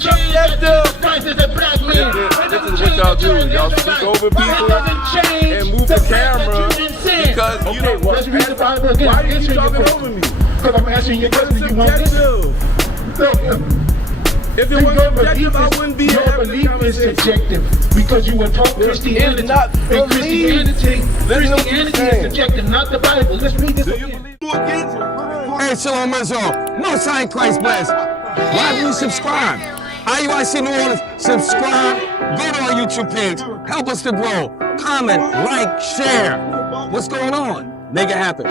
subjective. Christ is a black man. This is what y'all do. Y'all speak over people and move the camera because you don't want to read the Bible again. Why are you talking over me? Because I'm asking you a question. You want this? If it wasn't objective, I wouldn't be here. Your belief is subjective because you were taught Christianity. It's not Christianity is subjective, not the Bible. Let's read this. Do you believe Hey, Shalom Israel. Most High Christ bless. Why do you subscribe? IUIC New Orleans, subscribe. Go to our YouTube page. Help us to grow. Comment, like, share. What's going on? Make it happen.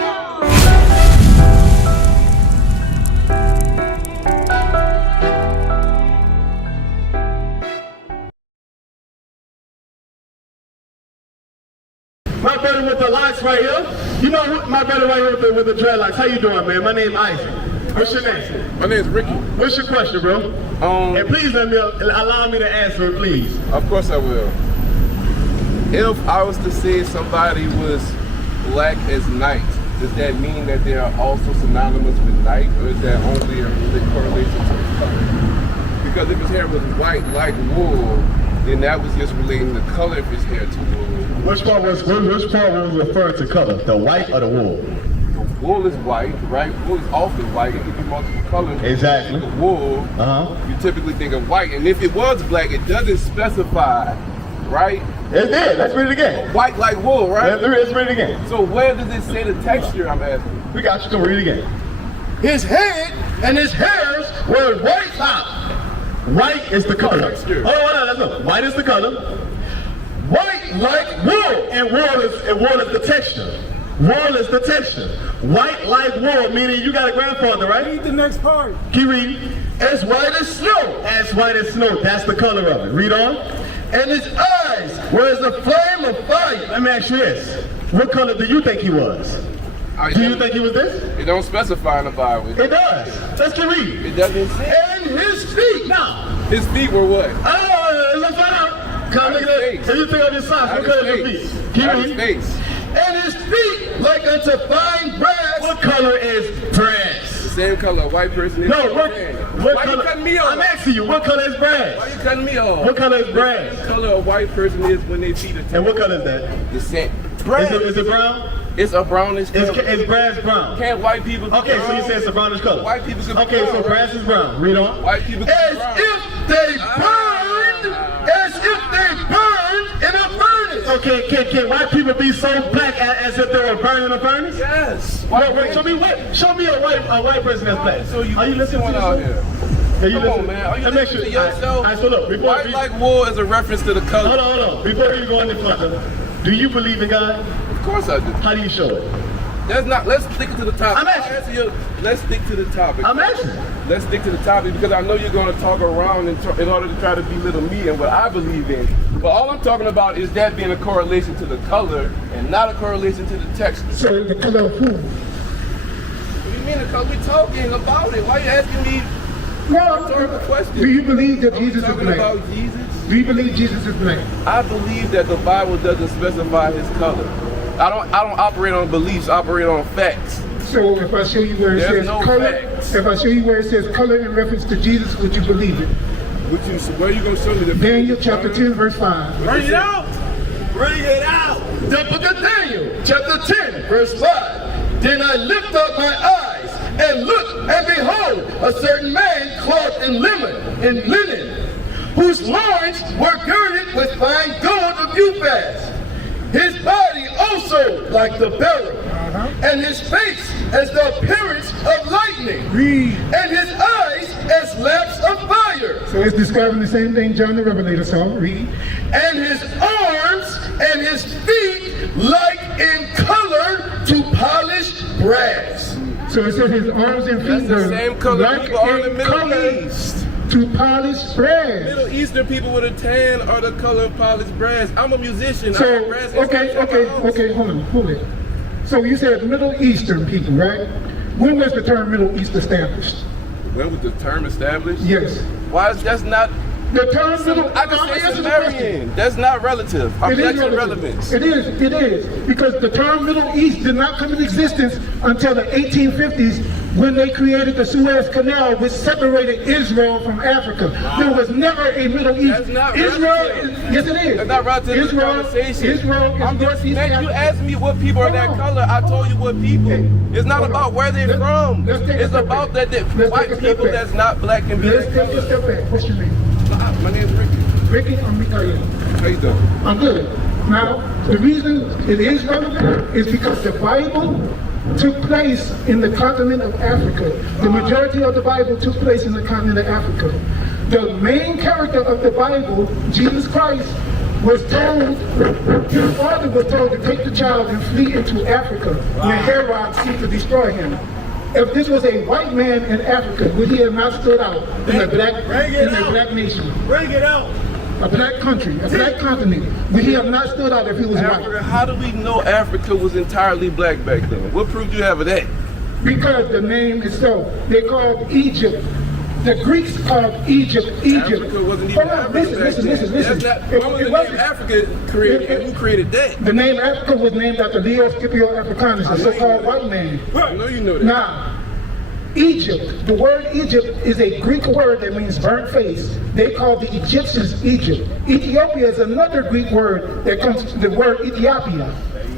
My brother with the lights right here. You know my brother right here with the dreadlocks. How you doing, man? My name Isaac. What's your name? My name is Ricky. What's your question, bro? And please allow me to answer it, please. Of course I will. If I was to say somebody was black as night, does that mean that they are also synonymous with night, or is that only a correlation to the color? Because if his hair was white like wool, then that was just relating the color of his hair to wool. Which part was referring to color? The white or the wool? The wool is white, right? Wool is often white. It could be multiple colors. Exactly. The wool, you typically think of white. And if it was black, it doesn't specify, right? It did. Let's read it again. White like wool, right? Let's read it again. So where does it say the texture, I'm asking? We got you. Can read it again. His head and his hairs were white top. White is the color. Texture. Hold on, let's look. White is the color. White like wool, and wool is the texture. Wool is the texture. White like wool, meaning you got a grandfather, right? Read the next part. Keep reading. As white as snow. As white as snow. That's the color of it. Read on. And his eyes were as a flame of fire. Let me ask you this. What color do you think he was? Do you think he was this? It don't specify in the Bible. It does. Let's keep reading. It doesn't say. And his feet. Now. His feet were what? Let's find out. Come look at that. If you think of his socks, what color is his feet? Keep reading. Face. And his feet like unto fine brass. What color is brass? The same color a white person is. No, what Why color? you cutting me off? I'm asking you, what color is brass? Why you cutting me off? What color is brass? The color a white person is when they feet are And what color is that? the same. Brass. Is it brown? It's a brownish color. Is brass brown? Can't white people be Okay, brown? so you say it's a brownish color. White people can be Okay, brown, so right? brass is brown. Read on. White people can be brown. As if they burned in a furnace. Okay, can white people be so black as if they were burning in a furnace? Yes. Wait, show me a white person that's black. So you are you listening to out this? here? Are you Come on, listening? man. Are you Let me listening to sure. yourself? All right, so look, White like wool is a reference to the color. Hold on. Before you go any further, do you believe in God? Of course I do. How do you show it? Let's stick to the topic. I'm asking. Let's stick to the topic. I'm asking. Let's stick to the topic because I know you're going to talk around in order to try to belittle me and what I believe in. But all I'm talking about is that being a correlation to the color and not a correlation to the texture. So the color of who? What do you mean the color? We're talking about it. Why are you asking me rhetorical questions? Do you believe that Are we Jesus is talking black? about Jesus? Do you believe Jesus is black? I believe that the Bible doesn't specify his color. I don't operate on beliefs, I operate on facts. So if I show you where it There's says no color, facts. if I show you where it says color in reference to Jesus, would you believe it? Where are you going to show me the Daniel chapter 10 verse 5. Bring it out. The book of Daniel, chapter 10, verse 5. Then I lift up my eyes and look, and behold, a certain man clothed in linen, whose loins were girded with fine gold of Uphaz. His body also like the beryl, and his face as the appearance of lightning, and his eyes as lamps of fire. So it's describing the same thing John the Revelator saw. Read. And his arms and his feet like in color to polished brass. So it says his arms and feet That's the were same color like people are in the in Middle color East. to polished brass. Middle Eastern people with a tan are the color of polished brass. I'm a musician. I So have brass okay, hold it. So you said Middle Eastern people, right? When was the term Middle East established? When was the term established? Yes. Why is that's not? The term Middle. I can say Sumerian. That's not relative. It is Objective relative. relevance. It is because the term Middle East did not come into existence until the 1850s when they created the Suez Canal, which separated Israel from Africa. There was never a Middle East. That's not Israel relative. yes it is. That's not right to this Israel, conversation. Israel is I'm just, Northeast man, you Africa. asked me what people are that color. I told you what people. It's not about where they're from. It's about that white people that's not black and be Let's that take a color. step back. What's your name? My name's Ricky. Ricky, I'm Mikael. How you doing? I'm good. Now, the reason it is relevant is because the Bible took place in the continent of Africa. The majority of the Bible took place in the continent of Africa. The main character of the Bible, Jesus Christ, was told, his father was told to take the child and flee into Africa when Herod seeked to destroy him. If this was a white man in Africa, would he have not stood out in a black nation? Bring it out. A black country, a black continent. Would he have not stood out if he was Africa, white? how do we know Africa was entirely black back then? What proof do you have of that? Because the name itself, they called Egypt. The Greeks called Egypt, Egypt. Africa wasn't even Hold on, Africa back then. listen. That's not, when was the name Africa created, and who created that? The name Africa was named after Leo Scipio Africanus, a so-called white man. I know you know that. Now, Egypt, the word Egypt is a Greek word that means burnt face. They called the Egyptians Egypt. Ethiopia is another Greek word that comes from the word Ethiopia,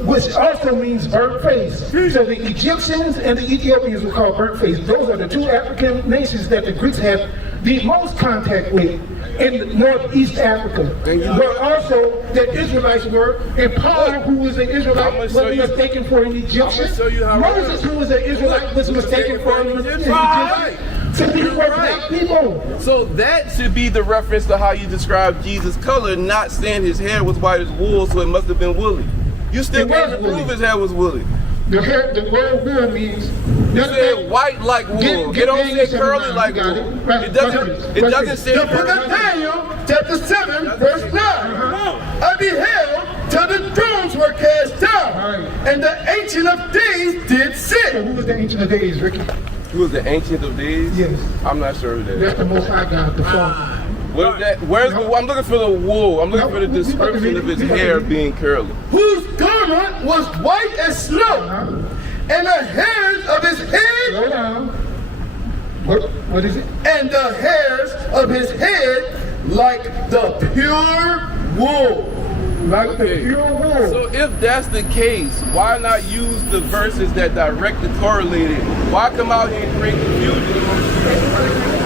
which also means burnt face. So the Egyptians and the Ethiopians were called burnt face. Those are the two African nations that the Greeks have the most contact with in Northeast Africa. But also the Israelites were, and Paul, who was an Israelite, was mistaken for an Egyptian. Moses, who was an Israelite, was mistaken for an Egyptian. So these were black people. So that should be the reference to how you describe Jesus' color, not saying his hair was white as wool, so it must have been woolly. You still can't prove his hair was woolly. The word wool means you said white like wool. It don't say curly like wool. It doesn't say The book of Daniel, chapter 7, verse 9. I beheld till the thrones were cast down, and the Ancient of Days did sit. So who was the Ancient of Days, Ricky? Who was the Ancient of Days? Yes. I'm not sure who that is. That's the Most High God, the Father. What is that? Where's the? I'm looking for the wool. I'm looking for the description of his hair being curly. Whose garment was white as snow, and the hairs of his head. Slow down. What is it? And the hairs of his head like the pure wool. Like the pure wool. So if that's the case, why not use the verses that directly correlate it? Why come out here and create confusion?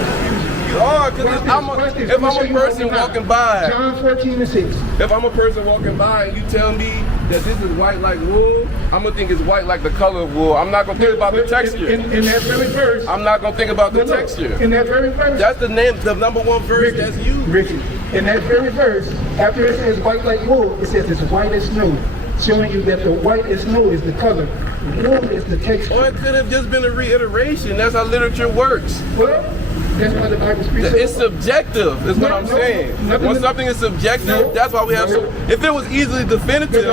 You are, because if I'm a person walking by, John 14:6. if I'm a person walking by and you tell me that this is white like wool, I'm gonna think it's white like the color of wool. I'm not gonna think about the texture. In that very verse. I'm not gonna think about the texture. In that very verse. That's the number one verse that's used. Ricky, in that very verse, after it says white like wool, it says it's white as snow, showing you that the white as snow is the color, wool is the texture. Or it could have just been a reiteration. That's how literature works. Well, that's why the Bible speaks. It's subjective, is what I'm saying. When something is subjective, that's why we have so. If it was easily definitive,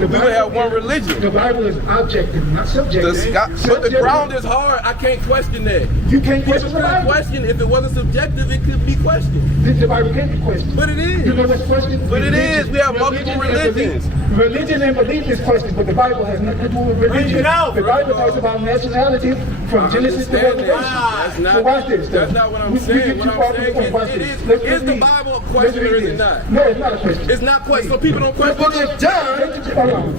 we would have one religion. The Bible is objective, not subjective. But the ground is hard. I can't question that. You can't question the People Bible. question. If it wasn't subjective, it could be questioned. The Bible can't be questioned. But it is. You know what's questioned? But it is. We have multiple religions. Religion and belief is questioned, but the Bible has nothing to do with religion. The Bible talks about nationality from Genesis to Revelation. So watch this. That's not what I'm saying. What I'm saying is the Bible a question or is it not? No, it's not a question. It's not question. So people don't question. Book of John.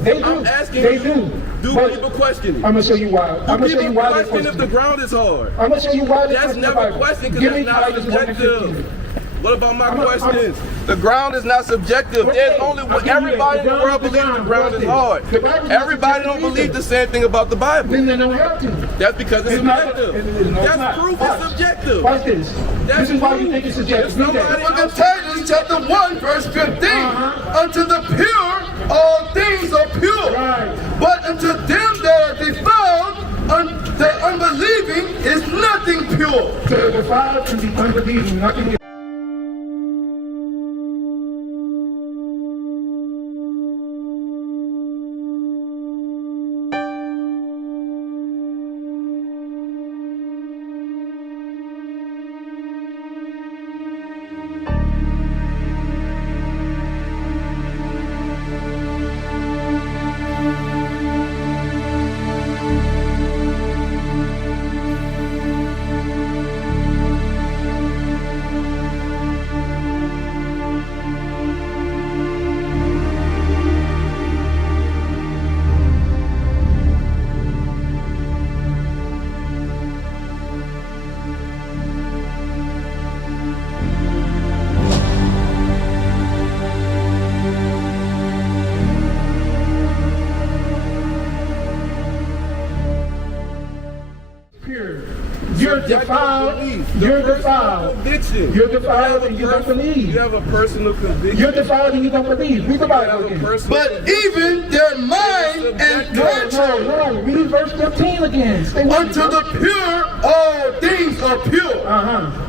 They do. I'm asking they you, do But people question it? I'm gonna show you why. I'm gonna show you People why they question if the ground is hard. I'm gonna show you why they That's question the never a Bible. question Give because me that's not Titus 1:15. subjective. What about my questions? The ground is not subjective. There's only everybody in the world believes the ground is hard. Everybody don't believe the same thing about the Bible. Then they don't have to. That's because it's subjective. That's not. proof Watch. it's subjective. Watch this. That's This is why you proof. think it's subjective. Read that. Book of Titus, chapter 1, verse 15. Unto the pure, all things are pure. Right. But unto them that are defiled, the unbelieving is nothing pure. So the defiled and the unbelieving, nothing. defiled. belief. You're The personal defiled. conviction. You're defiled and you don't believe. You have a personal conviction. You're defiled and you don't believe. Read the You Bible have a again. personal But conviction. even their mind and conscience, No. Read verse 15 again. Stay with unto me, the pure all things are pure.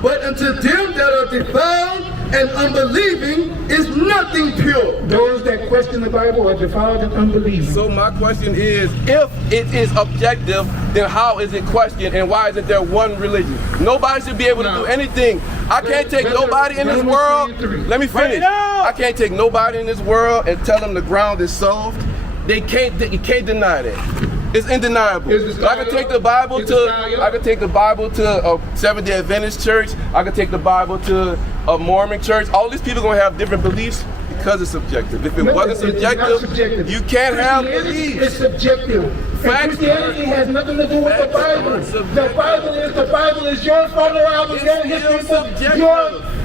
But unto them that are defiled and unbelieving is nothing pure. Those that question the Bible are defiled and unbelieving. So my question is, if it is objective, then how is it questioned and why isn't there one religion? Nobody should be able to do anything. I can't take nobody in this world. Let me finish. I can't take nobody in this world and tell them the ground is soft. You can't deny that. It's undeniable. I can take the Bible to a Seventh-day Adventist church. I can take the Bible to a Mormon church. All these people are gonna have different beliefs because it's subjective. If it wasn't subjective, you can't have beliefs. It's subjective. And Christianity has nothing to do with the Bible. The Bible is your photo album, your history book,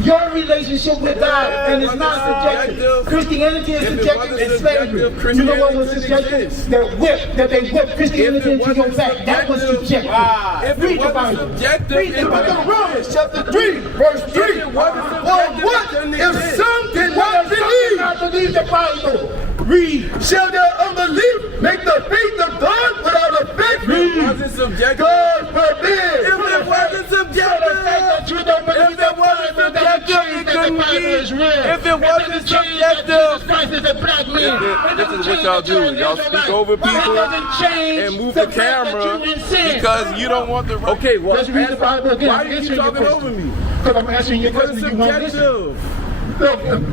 your relationship with God, and it's not subjective. Christianity is subjective and slavery. You know what was subjective? That they whipped Christianity into your back. That was subjective. Read the Bible. Read the book of Romans, chapter 3, verse 3. Well, what if some did not believe? Not believe the Bible. Read. Shall their unbelief make the faith of God without effect? If it wasn't subjective, God forbid. if it wasn't subjective, That you don't believe if it wasn't subjective, it couldn't be. If it wasn't subjective, Christ is a black man. this is what y'all do. Y'all speak over people and move the camera because you don't want the right. Okay, well, Let's read the Bible again. why are you talking over me? Because I'm answering your Because question. it's You won't listen. subjective. Look,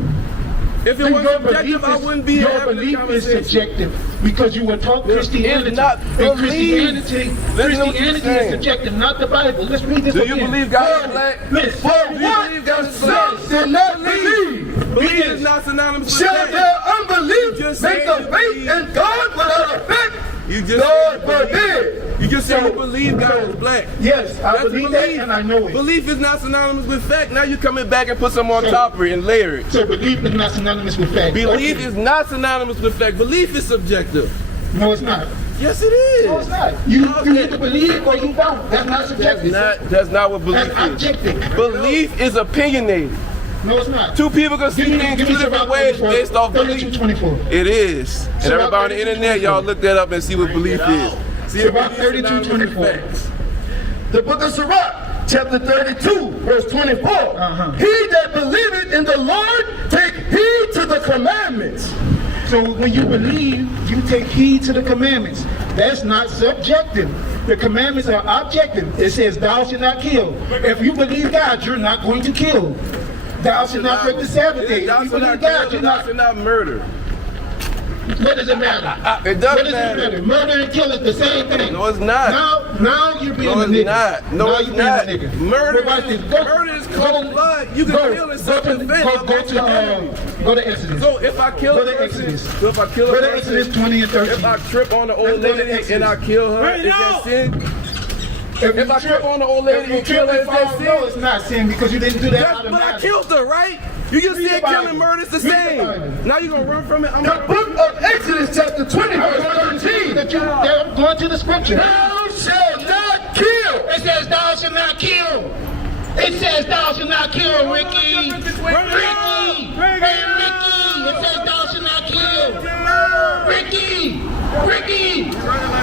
If it wasn't subjective, I wouldn't be your having the belief is conversation. subjective because you were taught Christianity. It's not And belief. Christianity Listen to what you're is saying. subjective, not the Bible. Let's read this Do again. you believe God is black? Listen. For what if some did not believe? Believe is not synonymous with Shall faith. their unbelief just make said the you faith believe. in God without effect? You just God said you believe. forbid. You just said you believe God is black. Yes, I That's believe that and I know it. Belief is not synonymous with fact. Now you're coming back and put some on top of it and layer it. So belief is not synonymous with fact. Belief Okay. is not synonymous with fact. Belief is subjective. No, it's not. Yes, it is. No, it's not. You either believe or you don't. That's not subjective. That's not what belief That's is. objective. Belief is opinionated. No, it's not. Two people can see things two different ways based off belief. 32:24. It is. And everybody on the internet, y'all look that up and see what belief is. See if Sirach belief is synonymous with 32:24. facts. The book of Sirach, chapter 32, verse 24. He that believeth in the Lord, take heed to the commandments. So when you believe, you take heed to the commandments. That's not subjective. The commandments are objective. It says, thou shalt not kill. If you believe God, you're not going to kill. Thou shalt not break the Sabbath day. If Thou you shalt believe not God, kill, you're thou not. shalt not murder. What does it matter? It What doesn't does it matter. matter? Murder and kill is the same thing. No, it's not. Now you're being No, a it's nigga. not. No, now it's you're not. being a nigga. Murder But watch is- this. murder is cold blood. You can kill in self-defense. Go to Exodus. So if I kill Go a to person, Exodus. so if I kill Go a to person, Exodus 20 and 13. if I trip on the old Let's go to lady Exodus. and I kill her, is that sin? If I trip on the old lady and kill her, is that no, sin? it's not sin because you didn't do that. But I killed her, right? You just Read said the Bible. killing murder is the Read the Bible. same. Now you gonna run from it? I'm The not. book of Exodus, chapter 20, verse 13. I'm going to the scripture. Thou shalt not kill. It says thou shalt not kill. It says thou shalt not kill, Ricky. Ricky. Hey, Ricky. It says thou shalt not kill. Ricky. Ricky.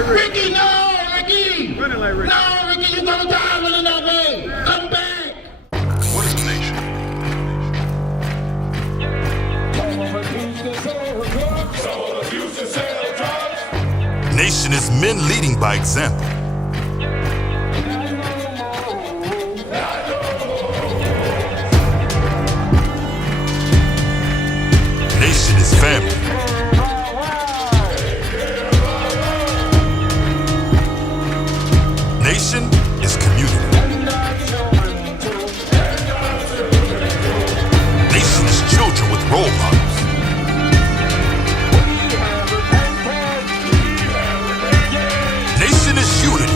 Ricky, no, Ricky. No, Ricky, you're gonna die running that way. Come back. What is the nation? Nation is men leading by example. Nation is family. Nation is community. Nation is children with role models. Nation is unity.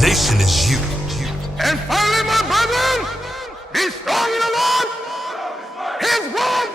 Nation is you. And finally, my brethren, be strong in the Lord. His word